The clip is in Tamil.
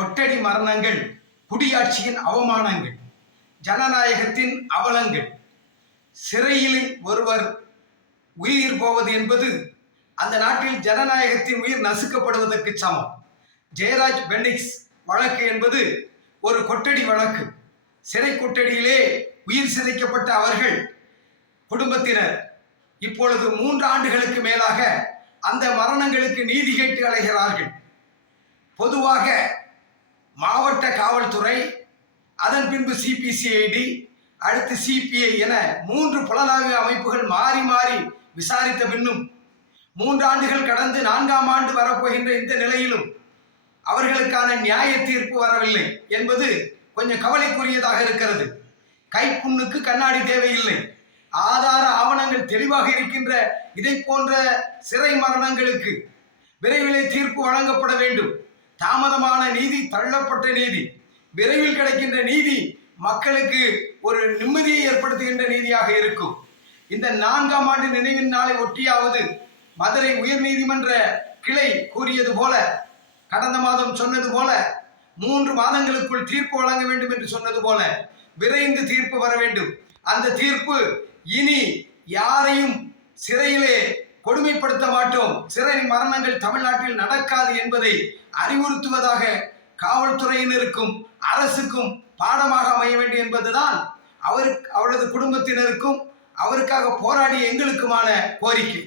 கொட்டடி மரணங்கள், குடியாட்சியின் அவமானங்கள், ஜனநாயகத்தின் அவலங்கள். சிறையில் ஒருவர் உயிர் போவது என்பது அந்த நாட்டில் ஜனநாயகத்தின் உயிர் நசுக்கப்படுவதற்கு சமம். ஜெயராஜ் பென்னிக்ஸ் வழக்கு என்பது ஒரு கொட்டடி வழக்கு. சிறை கொட்டடியிலே உயிர் சிதைக்கப்பட்ட அவர்கள் குடும்பத்தினர் இப்பொழுது 3 ஆண்டுகளுக்கு மேலாக அந்த மரணங்களுக்கு நீதி கேட்டு அலைகிறார்கள். பொதுவாக மாவட்ட காவல்துறை, அதன் பின்பு சிபிசிஐடி, அடுத்து சிபிஐ என 3 புலனாய்வு அமைப்புகள் மாறி மாறி விசாரித்த பின்னும் 3 ஆண்டுகள் கடந்து 4ஆம் ஆண்டு வரப்போகின்ற இந்த நிலையிலும் அவர்களுக்கான நியாய தீர்ப்பு வரவில்லை என்பது கொஞ்சம் கவலைக்குரியதாக இருக்கிறது. கைப்புண்ணுக்கு கண்ணாடி தேவையில்லை. ஆதார ஆவணங்கள் தெளிவாக இருக்கின்ற இதை போன்ற சிறை மரணங்களுக்கு விரைவிலே தீர்ப்பு வழங்கப்பட வேண்டும். தாமதமான நீதி தள்ளப்பட்ட நீதி. விரைவில் கிடைக்கின்ற நீதி மக்களுக்கு ஒரு நிம்மதியை ஏற்படுத்துகின்ற நீதியாக இருக்கும். இந்த 4ஆம் ஆண்டு நினைவின் நாளை ஒட்டியாவது மதுரை உயர் நீதிமன்ற கிளை கூறியது போல, கடந்த மாதம் சொன்னது போல 3 மாதங்களுக்குள் தீர்ப்பு வழங்க வேண்டும் என்று சொன்னது போல விரைந்து தீர்ப்பு வர வேண்டும். அந்த தீர்ப்பு இனி யாரையும் சிறையிலே கொடுமைப்படுத்த மாட்டோம், சிறை மரணங்கள் தமிழ்நாட்டில் நடக்காது என்பதை அறிவுறுத்துவதாக காவல்துறையினருக்கும் அரசுக்கும் பாடமாக அமைய வேண்டும் என்பதுதான் அவரது குடும்பத்தினருக்கும் அவருக்காக போராடிய எங்களுக்குமான கோரிக்கை.